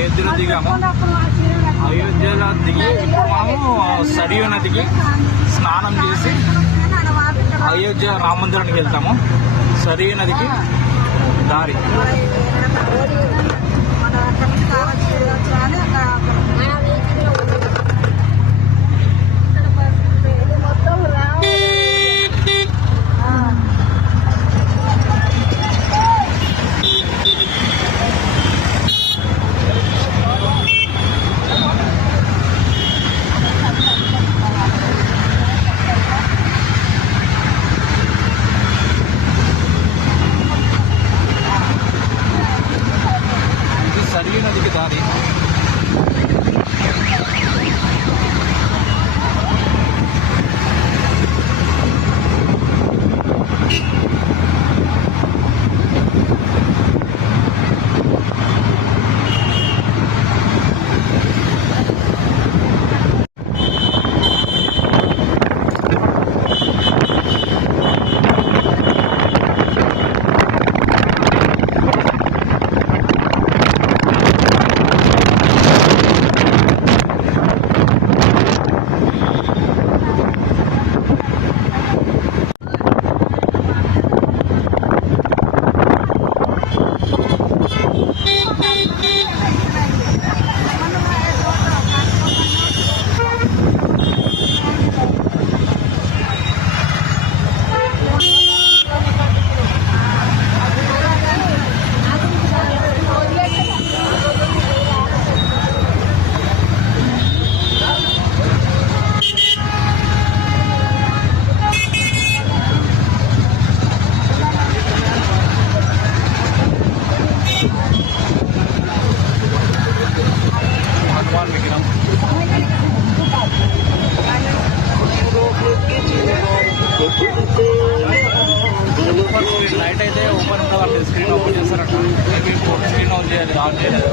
అయోధ్యలో దిగాము. అయోధ్యలో దిగి ఇప్పుడు మనము సరియు నదికి స్నానం చేసి అయోధ్య రామ మందిరానికి వెళ్తాము. సరియు నదికి దారి సరియు నదికి దారి. లైట్ అయితే ఓపెన్ ఉందా వాళ్ళు స్క్రీన్ ఓపెన్ చేస్తారంట. మేబీ స్క్రీన్ ఆన్ చేయాలి, ఆన్ చేయలేదు.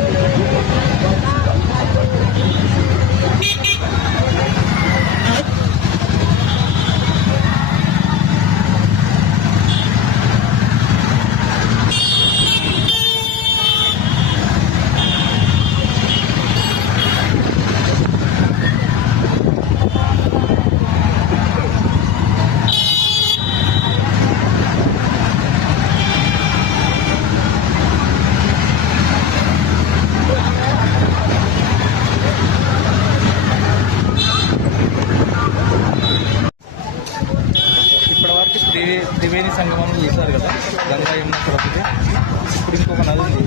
త్రివేణి సంగమం చూసారు కదా, గంగా యమున సరస్వతి. ఇప్పుడు ఇంకొక నది ఉంది,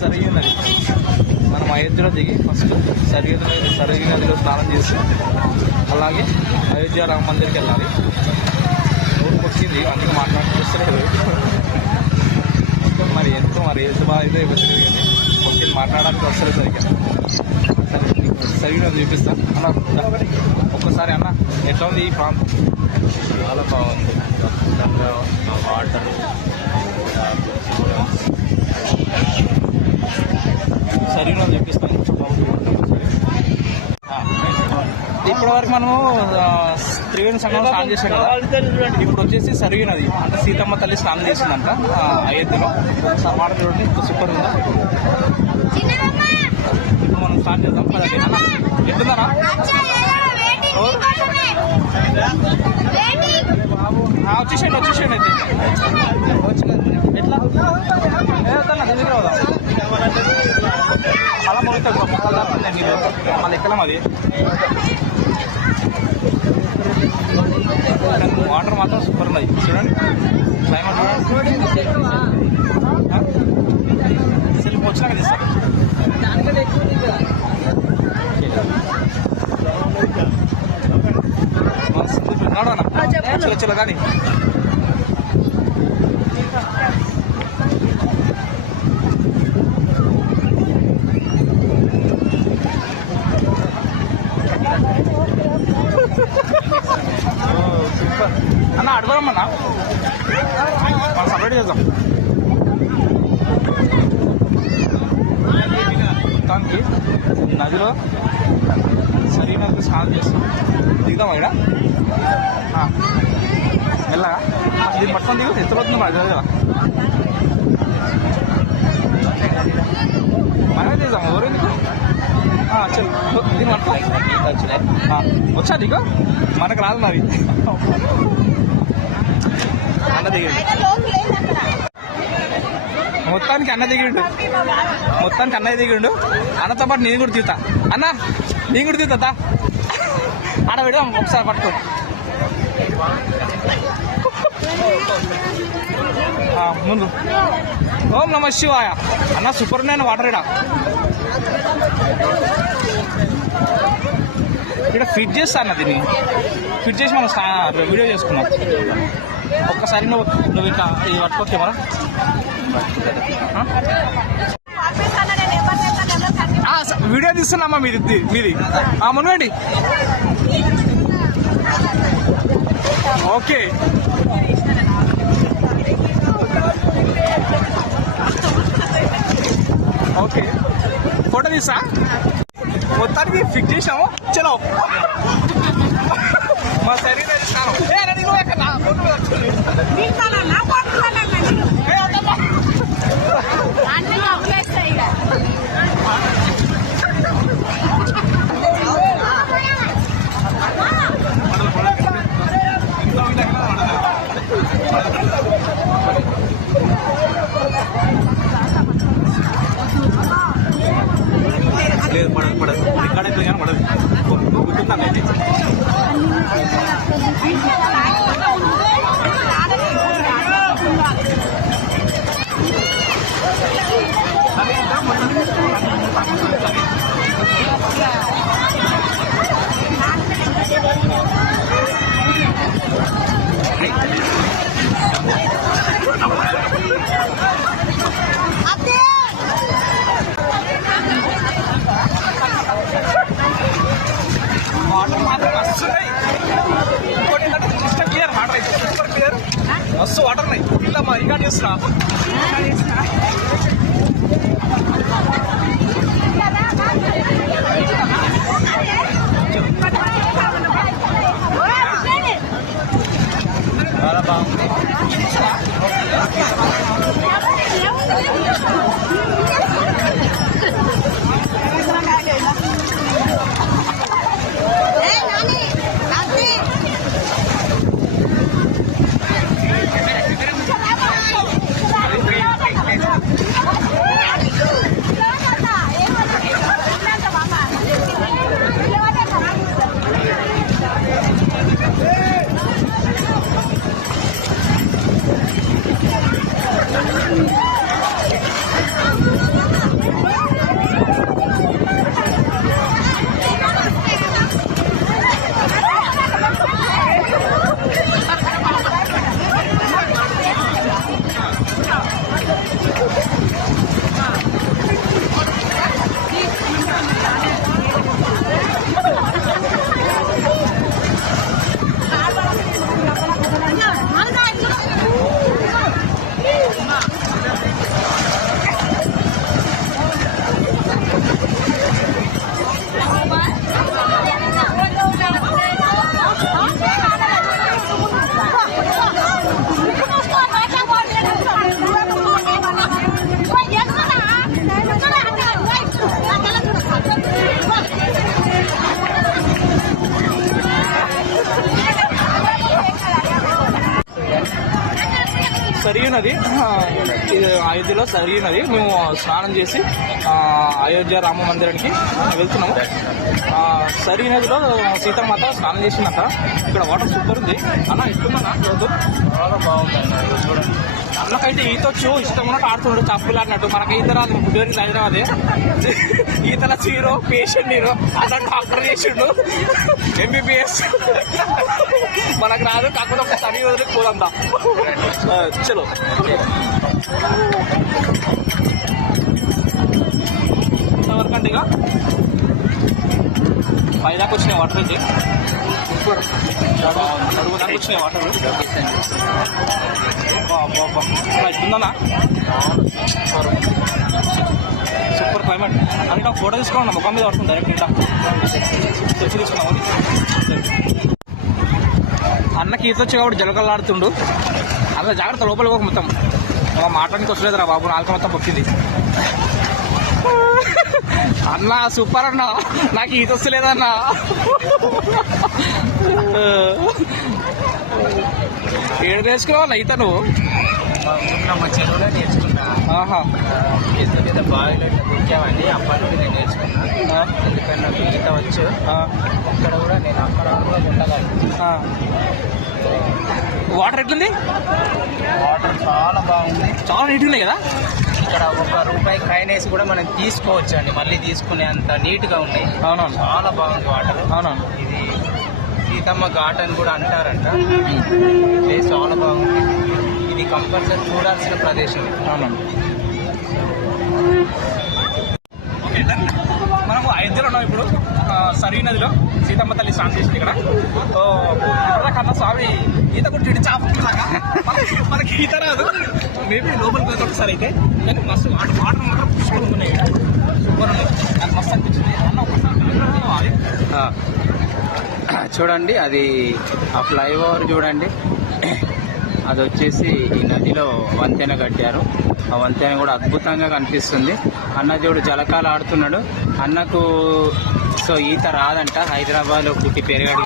సరియు నది. మనం అయోధ్యలో దిగి ఫస్ట్ సరియు నదిలో స్నానం చేసి అలాగే అయోధ్య రామ మందిర్కి వెళ్ళాలి. నోటుకు వచ్చింది అందుకే మాట్లాడుకొస్తలేదు. మరి ఎంత బాగా అయితే వచ్చింది కానీ కొంచెం మాట్లాడడానికి వస్తుంది సరిగ్గా. సరిగ్గా చూపిస్తాను అన్న. ఒక్కసారి అన్న ఎట్లా ఉంది ఈ ప్రాంతం? చాలా బాగుంది. వాటర్ సరిగ్గా చూపిస్తాను. ఇప్పటి వరకు మనము త్రివేణి సంగమం స్నానం చేసాం కదా. ఇప్పుడు వచ్చేసి సరియు నది అంటే సీతమ్మ తల్లి స్నానం చేసిందంట అయోధ్యలో. మాట చూడండి సూపర్ ఉందా. ఇప్పుడు మనం స్నానం చేద్దాం కదండి. అన్న ఎట్లున్నారా? వచ్చేసేయండి అయితే ఎట్లా దగ్గర అవుదా అలా మొదలుతా మొక్కలు మళ్ళీ ఎక్కలేం. అది వాటర్ మాత్రం సూపర్ ఉన్నది. చూడండి క్లైమేట్ చూడండి. సెల్ఫ్ వచ్చినాక తీస్తాను. చలో కానీ సూపర్ అన్న. అడగరమ్మన్నా మనం సపరేట్ చేద్దాం. మొత్తానికి నదిలో సరియు నదికి స్నానం చేస్తాం. దిగుదాం ఇక్కడ మెల్లగా. దీన్ని పట్టుకొని దిగు ఎంత అవుతుంది మరి కదా. వచ్చా నీకు మనకు రాదు మరి అన్న దిగిండు మొత్తానికి అన్న దిగిండు మొత్తానికి అన్నయ్య దిగిండు అన్నతో పాటు నేను కూడా తీతా అన్న నేను కూడా తీతా ఆడ పెడదాం ఒకసారి పట్టుకో ముందు ఓం నమ శివాయ అన్న సూపర్ నేను వాటర్ ఇక్కడ ఫిట్ చేస్తా అన్న దీన్ని ఫిట్ చేసి మనం వీడియో చేసుకున్నాం ఒక్కసారి నువ్వు ఇట్లా ఇది పట్టుకో కెమెరా వీడియో తీస్తున్నామ్మా మీది మునుగండి ఓకే ఓకే ఫోటో తీసా మొత్తానికి ఫిక్స్ చేసాము చలో మా శరీరం లేదు పడదు ఇక్కడ అయితే కానీ పడదు గుర్తుందండి వాటర్ మాత్రం వస్తున్నాయి ఇంకోటి ఏంటంటే సిస్టమ్ క్లియర్ వాటర్ అయితే సూపర్ క్లియర్ మస్తు వాటర్ ఉన్నాయి ఇలా మా రికార్డ్ చేస్తున్నా చాలా బాగుంది సరియు నది ఇది అయోధ్యలో సరియు నది మేము స్నానం చేసి అయోధ్య రామ మందిరానికి వెళ్తున్నాము. సరియు నదిలో సీతామాత స్నానం చేసిందంట. ఇక్కడ వాటర్ సూపర్ ఉంది అన్న. ఇస్తుందన్నా రోజు చాలా బాగుంది చూడండి. అన్నకైతే ఈతొచ్చు, ఇష్టం ఉన్నట్టు ఆడుతున్నాడు చప్పులు ఆడినట్టు. మనకి ఈత రాదు, పేరు హైదరాబాదే. ఈతల హీరో, పేషెంట్ హీరో, అలా డాక్టర్ చేసిండు MBBS. మనకు రాదు, కాకపోతే ఒక సరి వదిలి పోదంతా. చలో ఇంతవరకండి. ఇక పైదాకా వచ్చినాయి వాటర్ అయితే అడుగు దాకా వచ్చినాయి వాటర్. ఇస్తుందన్నా సూపర్ క్లైమేట్. అంటే ఫోటో తీసుకోండి, ముఖం మీద పడుతుంది డైరెక్ట్. ఇంకా తెచ్చి తీసుకున్నాము. అన్నకి ఈత వచ్చి కాబట్టి జలకల్లాడుతుండు. అలా జాగ్రత్త, లోపలికి పోక మొత్తం మాట్లాడానికి వస్తలేదు రా బాబు. నాలుక మొత్తం పొక్కింది. అన్న సూపర్ అన్న, నాకు ఈత వస్తలేదన్నా. ఏడు నేర్చుకున్నావు ఈత నువ్వు? మా చెరువులో నేర్చుకున్నా. ఆహా. పెద్ద పెద్ద బావిలో దొరికామండి, అప్పటి నుండి నేను నేర్చుకున్నా. ఎందుకంటే నాకు ఈత వచ్చు. అక్కడ కూడా నేను అక్కడ కూడా ఉండగలను. వాటర్ ఎట్లుంది? వాటర్ చాలా బాగుంది, చాలా నీట్గా ఉన్నాయి కదా. ఇక్కడ ₹1 కాయిన్ వేసి కూడా మనం తీసుకోవచ్చు అండి, మళ్ళీ తీసుకునే అంత నీట్గా ఉన్నాయి. అవునవును, చాలా బాగుంది వాటర్. అవునవును. ఇది సీతమ్మ ఘాట్ అని కూడా అంటారంట. ప్లేస్ చాలా బాగుంది, ఇది కంపల్సరీ చూడాల్సిన ప్రదేశం. అవునవును. ఓకే, మనము అయోధ్యలో ఉన్నాం ఇప్పుడు. సరయూ నదిలో సీతమ్మ తల్లి స్నానం చేసింది ఇక్కడ. కన్నా స్వామి ఈత కొట్టి చాప మనకి ఈత రాదు, మేబీ లోపలికి వెళ్ళి ఒకసారి అయితే. కానీ మస్తు వాటర్ మాత్రం పుష్కలు ఉన్నాయి ఇక్కడ, సూపర్ ఉన్నాయి. నాకు మస్తు అనిపించింది అన్న. ఒకసారి చూడండి, అది ఆ ఫ్లైఓవర్ చూడండి, అది వచ్చేసి ఈ నదిలో వంతెన కట్టారు. ఆ వంతెన కూడా అద్భుతంగా కనిపిస్తుంది. అన్న చూడు జలకాలు ఆడుతున్నాడు. అన్నకు సో ఈత రాదంట, హైదరాబాద్లో పుట్టి పెరిగాడు.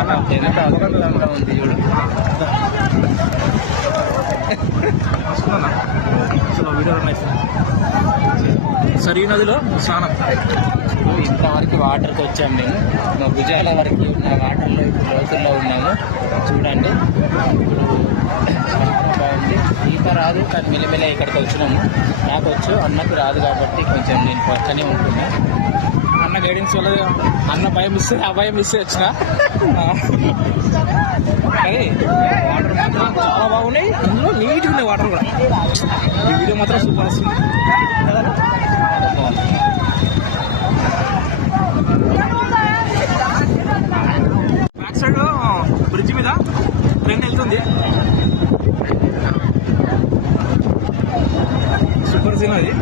అన్న ఎంత అద్భుతంగా ఉంది చూడు. సరయూ నదిలో స్నానం. ఇంతవరకు వాటర్కి వచ్చాము మేము, మా భుజాల వరకు ఉన్న వాటర్లో ఇప్పుడు లోతుల్లో ఉన్నాము. చూడండి, ఇప్పుడు చాలా బాగుంది. ఈత రాదు కానీ మెల్లమెల్ల ఇక్కడికి వచ్చినాము. నాకు వచ్చు, అన్నకు రాదు కాబట్టి కొంచెం నేను పక్కనే ఉంటున్నా. అన్న గైడెన్స్ వల్ల అన్న భయం ఇస్తే ఆ భయం ఇస్తే వచ్చిన. కానీ వాటర్ మాత్రం చాలా బాగున్నాయి, అందులో నీట్గా ఉన్నాయి వాటర్ కూడా. ఈ వీడియో మాత్రం సూపర్ వస్తుంది. బ్యాక్ సైడ్ బ్రిడ్జ్ మీద ట్రైన్ వెళ్తుంది. సూపర్ సీన్ అది.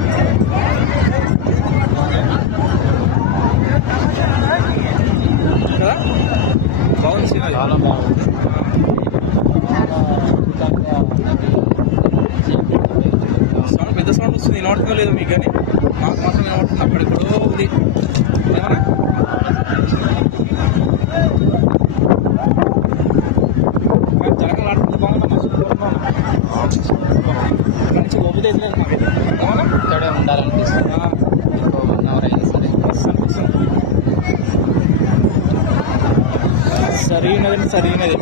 కదా, బాగుంది సీన్ అది. చాలా బాగుంది. సౌండ్ పెద్ద సౌండ్ వస్తుంది, వినబడుతుందో లేదు మీకు, కానీ మాకు మాత్రం వినబడుతుంది. అక్కడెక్కడో ఉంది ఏమన్నా. జలకాలు ఆడుతుంది, బాగుందమ్మా, సూపర్ బాగుంది. మంచి గొప్ప తెచ్చిన ఇక్కడే ఉండాలనిపిస్తుంది. 1 అవర్ అయినా సరే. సరయూ నది, సరయూ నది.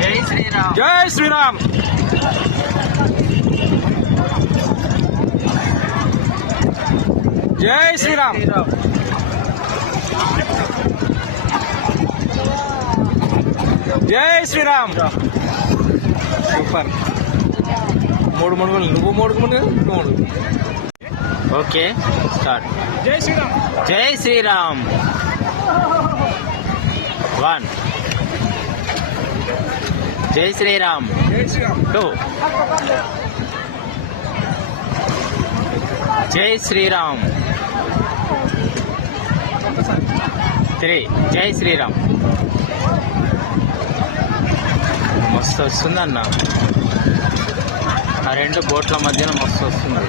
జై శ్రీరామ్. జై శ్రీరామ్. జై శ్రీరామ్. జై శ్రీరామ్. సూపర్. 3 మడుగులు, నువ్వు 3 మడుగులు, నువ్వు 3. Okay, start. జై శ్రీరామ్. జై శ్రీరామ్. 1. జై శ్రీరామ్. జై శ్రీరామ్. 2. జై శ్రీరామ్. 3. జై శ్రీరామ్. మస్తు వస్తుందన్న, ఆ 2 బోట్ల మధ్యన మస్తు వస్తుంది.